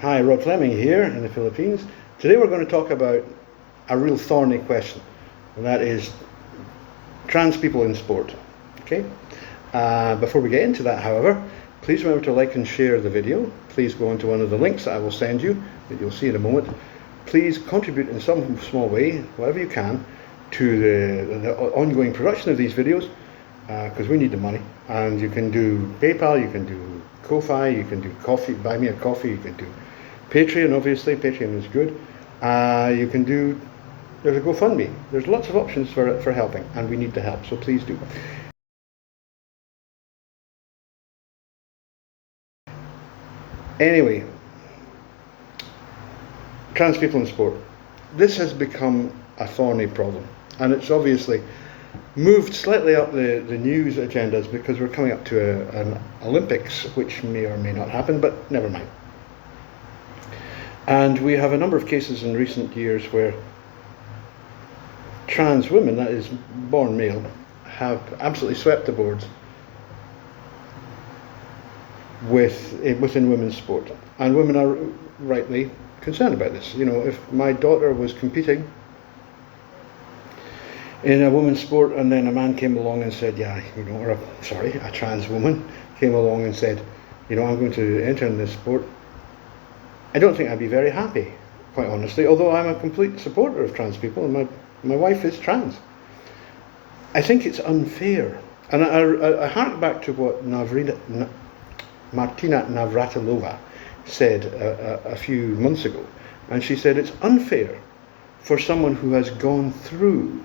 Hi, Rod Fleming here in the Philippines. Today we're going to talk about a real thorny question, and that is trans people in sport. Okay. Before we get into that, however, please remember to like and share the video. Please go onto one of the links that I will send you, that you'll see in a moment. Please contribute in some small way, whatever you can, to the ongoing production of these videos, because we need the money. And you can do PayPal, you can do Ko-Fi, you can do coffee, buy me a coffee, you can do Patreon, obviously, Patreon is good. You can do, there's a GoFundMe. There's lots of options for helping, and we need the help, so please do. Anyway, trans people in sport. This has become a thorny problem, and it's obviously moved slightly up the news agendas because we're coming up to an Olympics, which may or may not happen, but never mind. And we have a number of cases in recent years where trans women, that is born male, have absolutely swept the boards within women's sport. And women are rightly concerned about this. You know, if my daughter was competing in a women's sport and then a man came along and said, yeah, you know, or a trans woman came along and said, you know, I'm going to enter in this sport, I don't think I'd be very happy, quite honestly, although I'm a complete supporter of trans people, and my wife is trans. I think it's unfair. And I hark back to what Martina Navratilova said a few months ago, and she said it's unfair for someone who has gone through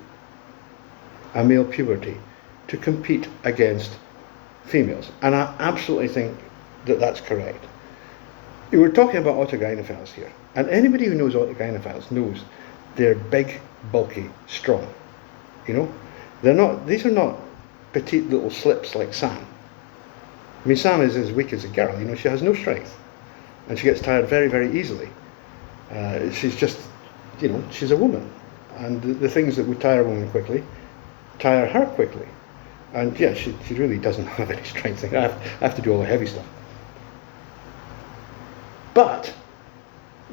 a male puberty to compete against females. And I absolutely think that that's correct. We're talking about autogynephiles here, and anybody who knows autogynephiles knows they're big, bulky, strong. You know, these are not petite little slips like Sam. I mean, Sam is as weak as a girl. You know, she has no strength, and she gets tired very, very easily. She's just, you know, she's a woman, and the things that would tire a woman quickly tire her quickly. And yeah, she really doesn't have any strength. I have to do all the heavy stuff. But,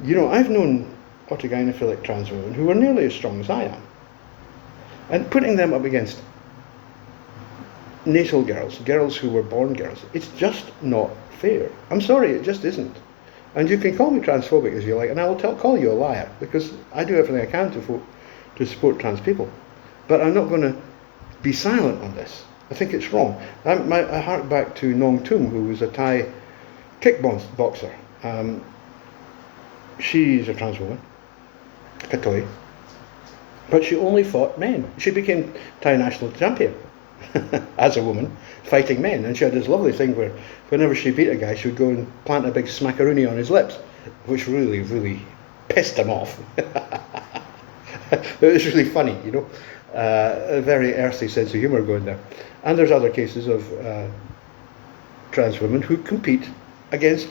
you know, I've known autogynephilic trans women who were nearly as strong as I am. And putting them up against natal girls who were born girls, it's just not fair. I'm sorry, it just isn't. And you can call me transphobic as you like, and I will call you a liar, because I do everything I can to support trans people. But I'm not going to be silent on this. I think it's wrong. I hark back to Nong-toom, who was a Thai kickboxer. She's a trans woman, Katoi, but she only fought men. She became Thai national champion as a woman, fighting men. And she had this lovely thing where whenever she beat a guy, she would go and plant a big smackaroonie on his lips, which really, really pissed him off. It was really funny, you know. A very earthy sense of humour going there. And there's other cases of trans women who compete against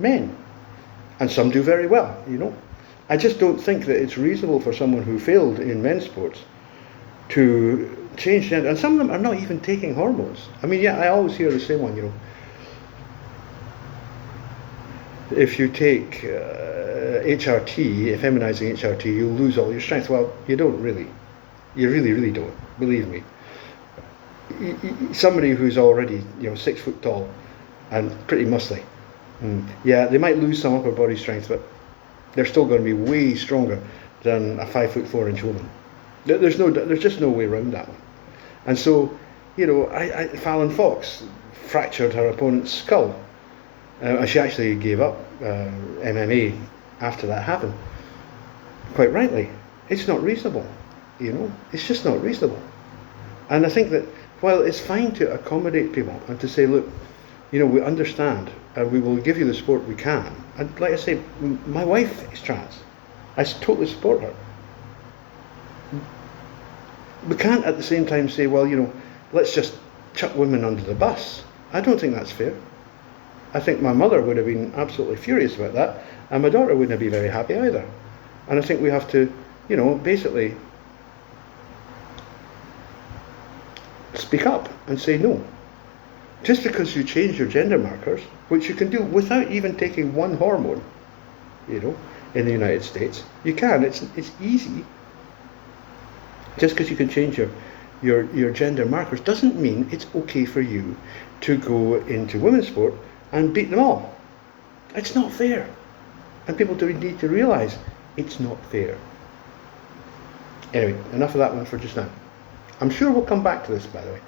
men, and some do very well, you know. I just don't think that it's reasonable for someone who failed in men's sports to change gender, and some of them are not even taking hormones. I mean, yeah, I always hear the same one, you know. If you take HRT, feminizing HRT, you'll lose all your strength. Well, you don't really. You really, really don't. Believe me. Somebody who's already, you know, 6 foot tall and pretty muscly, yeah, they might lose some upper body strength, but they're still going to be way stronger than a 5 foot 4 inch woman. There's just no way around that one. And so, you know, Fallon Fox fractured her opponent's skull. She actually gave up MMA after that happened. Quite rightly, it's not reasonable. You know, it's just not reasonable. And I think that while it's fine to accommodate people and to say, look, you know, we understand and we will give you the support we can. And like I say, my wife is trans. I totally support her. We can't at the same time say, well, you know, let's just chuck women under the bus. I don't think that's fair. I think my mother would have been absolutely furious about that, and my daughter wouldn't be very happy either. And I think we have to, you know, basically speak up and say no. Just because you change your gender markers, which you can do without even taking one hormone, in the United States, you can. It's easy. Just because you can change your gender markers doesn't mean it's okay for you to go into women's sport and beat them all. It's not fair. And people do need to realise it's not fair. Anyway, enough of that one for just now. I'm sure we'll come back to this, by the way.